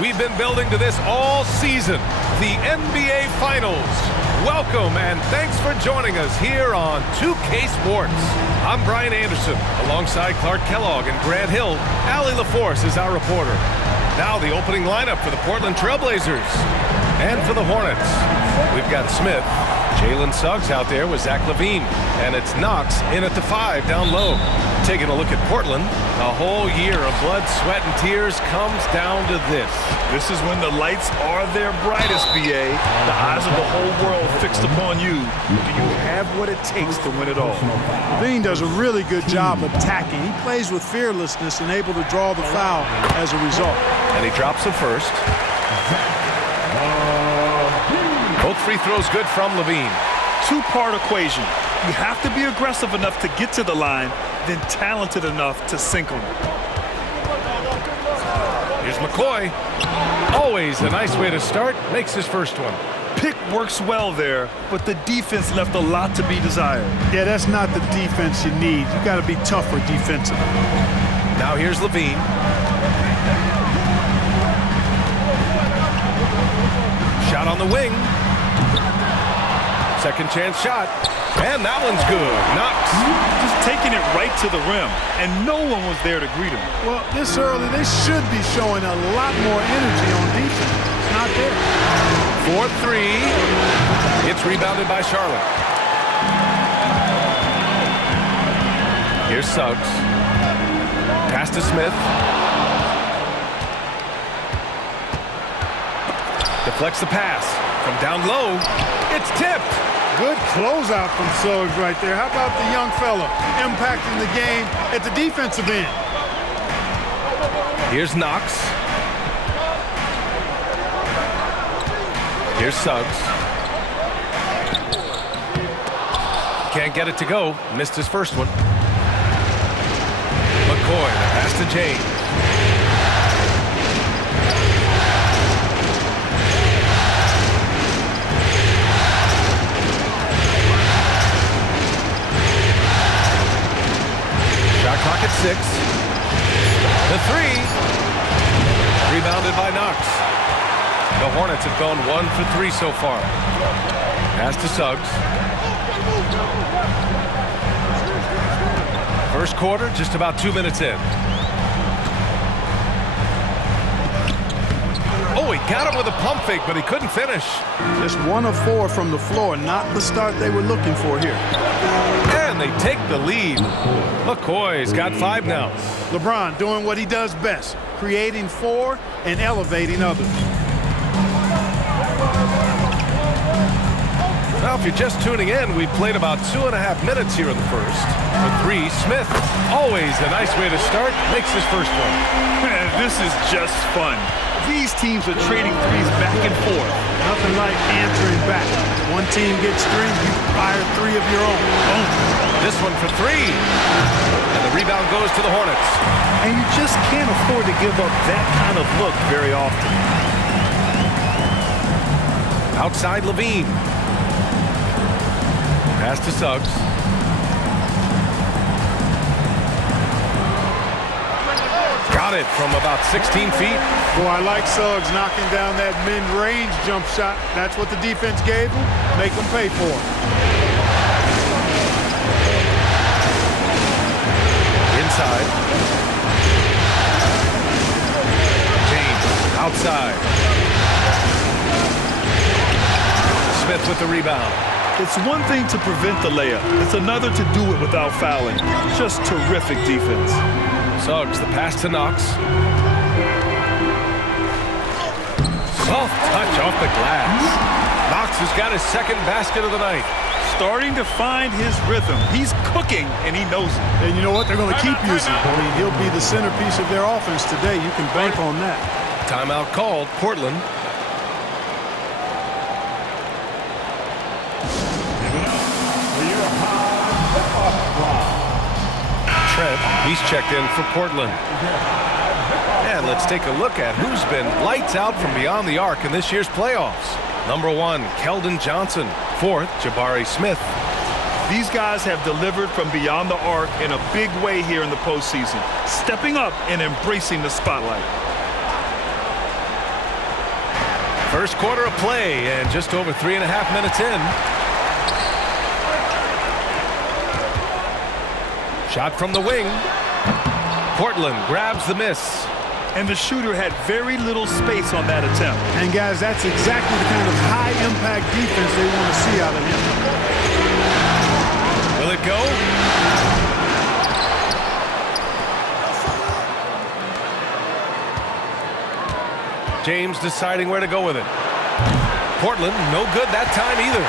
We've been building to this all season, the NBA Finals. Welcome and thanks for joining us here on 2K Sports. I'm Brian Anderson, alongside Clark Kellogg and Grant Hill. Allie LaForce is our reporter. Now the opening lineup for the Portland Trailblazers. And for the Hornets, we've got Smith, Jalen Suggs out there with Zach Lavine, and it's Knox in at the 5 down low. Taking a look at Portland, a whole year of blood, sweat, and tears comes down to this. This is when the lights are their brightest, BA. The eyes of the whole world fixed upon you. Do you have what it takes to win it all? Lavine does a really good job attacking. He plays with fearlessness and able to draw the foul as a result. And he drops it first. Both free throws good from Lavine. Two-part equation. You have to be aggressive enough to get to the line, then talented enough to sink on it. Here's McCoy. Always a nice way to start. Makes his first one. Pick works well there, but the defense left a lot to be desired. Yeah, that's not the defense you need. You got to be tougher defensively. Now here's Lavine. Shot on the wing. Second chance shot. And that one's good. Knox. Just taking it right to the rim, and no one was there to greet him. Well, this early, they should be showing a lot more energy on defense. It's not there. 4-3. It's rebounded by Charlotte. Here's Suggs. Pass to Smith. Deflects the pass. From down low, it's tipped. Good closeout from Suggs right there. How about the young fella impacting the game at the defensive end? Here's Knox. Here's Suggs. Can't get it to go. Missed his first one. McCoy, the pass to James. Shot clock at 6. The 3. Rebounded by Knox. The Hornets have gone 1 for 3 so far. Pass to Suggs. First quarter, just about 2 minutes in. Oh, he got him with a pump fake, but he couldn't finish. Just 1 of 4 from the floor, not the start they were looking for here. And they take the lead. McCoy's got 5 now. LeBron doing what he does best, creating for and elevating others. Now, if you're just tuning in, we've played about 2.5 minutes here in the first. For 3, Smith, always a nice way to start, makes his first one. Man, this is just fun. These teams are trading threes back and forth. Nothing like answering back. One team gets 3, you fire 3 of your own. Boom. This one for 3. And the rebound goes to the Hornets. And you just can't afford to give up that kind of look very often. Outside Lavine. Pass to Suggs. Got it from about 16 feet. Boy, I like Suggs knocking down that mid-range jump shot. That's what the defense gave him. Make them pay for it. Inside. James outside. Smith with the rebound. It's one thing to prevent the layup. It's another to do it without fouling. Just terrific defense. Suggs, the pass to Knox. Soft touch off the glass. Knox has got his second basket of the night. Starting to find his rhythm. He's cooking, and he knows it. And you know what? They're going to keep using him. I mean, he'll be the centerpiece of their offense today. You can bank on that. Timeout called, Portland. Trent, he's checked in for Portland. And let's take a look at who's been lights out from beyond the arc in this year's playoffs. Number 1, Keldon Johnson. 4th, Jabari Smith. These guys have delivered from beyond the arc in a big way here in the postseason, stepping up and embracing the spotlight. First quarter of play and just over 3.5 minutes in. Shot from the wing. Portland grabs the miss. And the shooter had very little space on that attempt. And guys, that's exactly the kind of high-impact defense they want to see out of him. Will it go? James deciding where to go with it. Portland, no good that time either.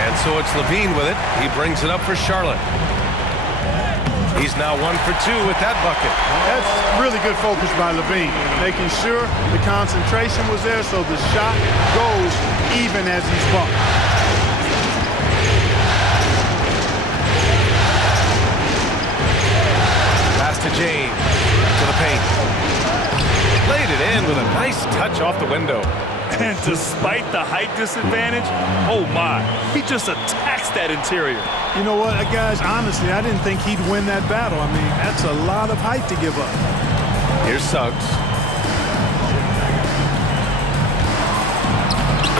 And so it's Lavine with it. He brings it up for Charlotte. He's now 1 for 2 with that bucket. That's really good focus by Lavine, making sure the concentration was there so the shot goes even as he's bumped. Pass to James, to the paint. Laid it in with a nice touch off the window. And despite the height disadvantage, oh my, he just attacks that interior. You know what, guys, honestly, I didn't think he'd win that battle. I mean, that's a lot of height to give up. Here's Suggs.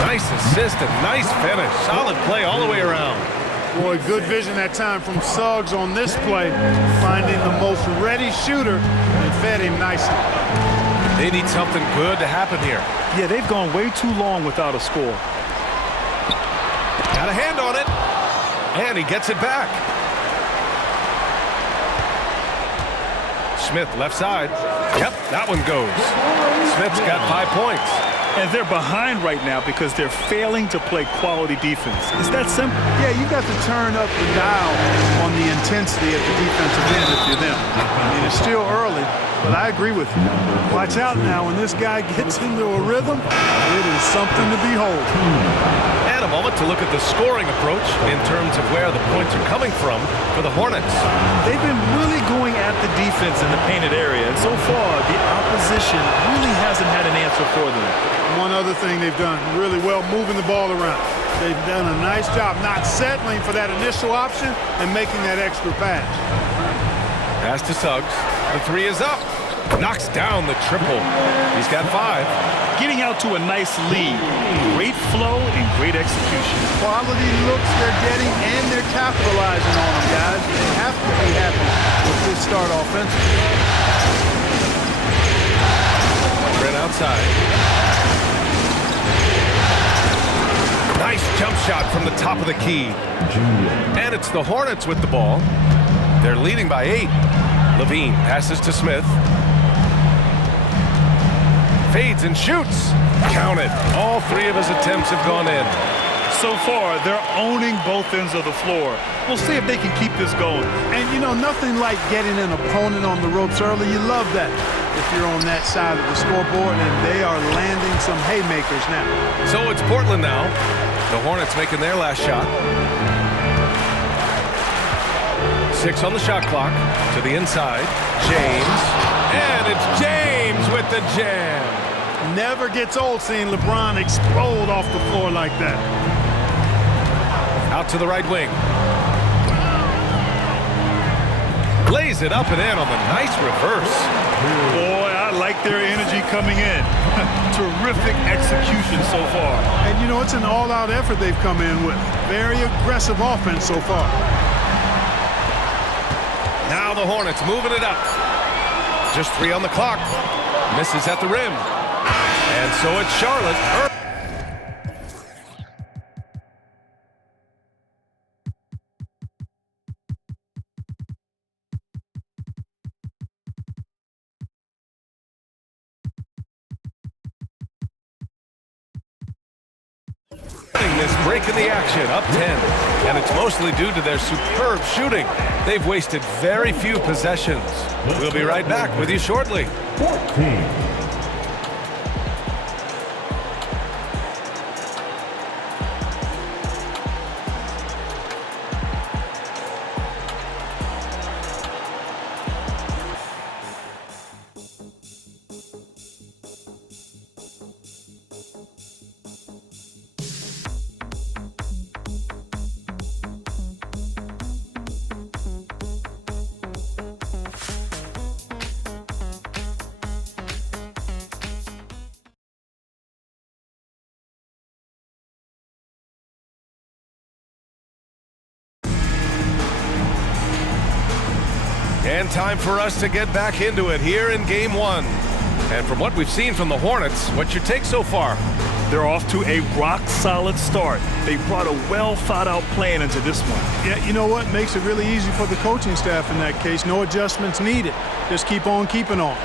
Nice assist and nice finish. Solid play all the way around. Boy, good vision that time from Suggs on this play, finding the most ready shooter and fed him nicely. They need something good to happen here. Yeah, they've gone way too long without a score. Got a hand on it. And he gets it back. Smith left side. Yep, that one goes. Smith's got 5 points. And they're behind right now because they're failing to play quality defense. It's that simple. Yeah, you got to turn up the dial on the intensity at the defensive end if you're them. I mean, it's still early, but I agree with you. Watch out now. When this guy gets into a rhythm, it is something to behold. And a moment to look at the scoring approach in terms of where the points are coming from for the Hornets. They've been really going at the defense in the painted area, and so far the opposition really hasn't had an answer for them. One other thing they've done really well, moving the ball around. They've done a nice job not settling for that initial option and making that extra pass. Pass to Suggs. The three is up. Knocks down the triple. He's got 5. Getting out to a nice lead. Great flow and great execution. Quality looks they're getting, and they're capitalizing on them, guys. They have to be happy with this start offensively. Right outside. Nice jump shot from the top of the key. And it's the Hornets with the ball. They're leading by 8. Lavine passes to Smith. Fades and shoots. Count it. All 3 of his attempts have gone in. So far, they're owning both ends of the floor. We'll see if they can keep this going. And, you know, nothing like getting an opponent on the ropes early. You love that if you're on that side of the scoreboard, and they are landing some haymakers now. So it's Portland now. The Hornets making their last shot. 6 on the shot clock. To the inside. James. And it's James with the jam. Never gets old seeing LeBron explode off the floor like that. Out to the right wing. Lays it up and in on the nice reverse. Boy, I like their energy coming in. Terrific execution so far. And, you know, it's an all-out effort they've come in with. Very aggressive offense so far. Now the Hornets moving it up. Just 3 on the clock. Misses at the rim. And so it's Charlotte. This break in the action, up 10. And it's mostly due to their superb shooting. They've wasted very few possessions. We'll be right back with you shortly. 14. And time for us to get back into it here in Game 1. And from what we've seen from the Hornets, what's your take so far? They're off to a rock-solid start. They brought a well-thought-out plan into this one. Yeah, you know what? Makes it really easy for the coaching staff in that case. No adjustments needed. Just keep on keeping on.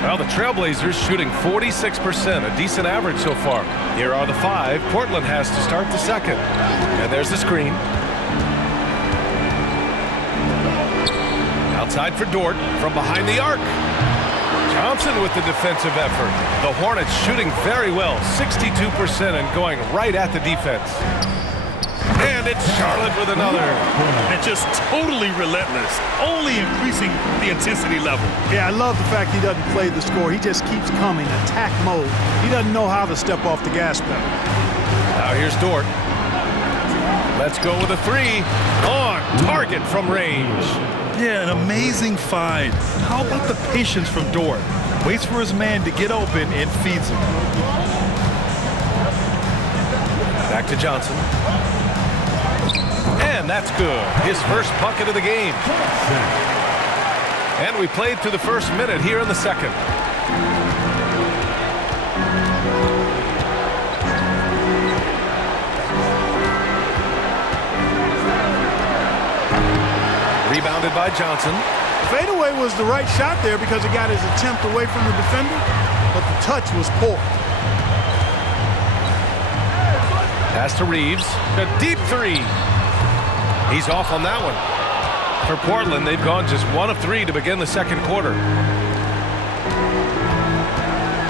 Well, the Trailblazers shooting 46%, a decent average so far. Here are the 5 Portland has to start the second. And there's the screen. Outside for Dort from behind the arc. Johnson with the defensive effort. The Hornets shooting very well, 62% and going right at the defense. And it's Charlotte with another. And just totally relentless, only increasing the intensity level. Yeah, I love the fact he doesn't play the score. He just keeps coming, attack mode. He doesn't know how to step off the gas pedal. Now here's Dort. Let's go with a 3. On target from range. Yeah, an amazing find. How about the patience from Dort? Waits for his man to get open and feeds him. Back to Johnson. And that's good. His first bucket of the game. And we played through the first minute here in the second. Rebounded by Johnson. Fadeaway was the right shot there because he got his attempt away from the defender, but the touch was poor. Pass to Reeves. A deep 3. He's off on that one. For Portland, they've gone just 1 of 3 to begin the second quarter.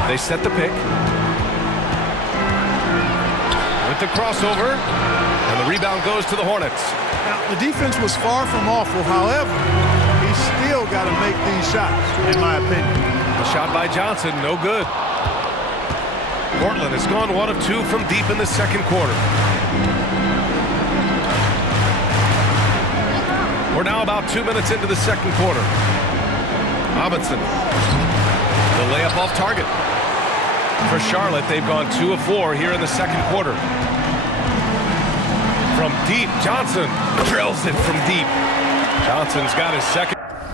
They set the pick. With the crossover. And the rebound goes to the Hornets. Now, the defense was far from awful. However, he's still got to make these shots, in my opinion. The shot by Johnson, no good. Portland has gone 1 of 2 from deep in the second quarter. We're now about 2 minutes into the second quarter. Robinson. The layup off target. For Charlotte, they've gone 2 of 4 here in the second quarter. From deep, Johnson drills it from deep. Johnson's got his second.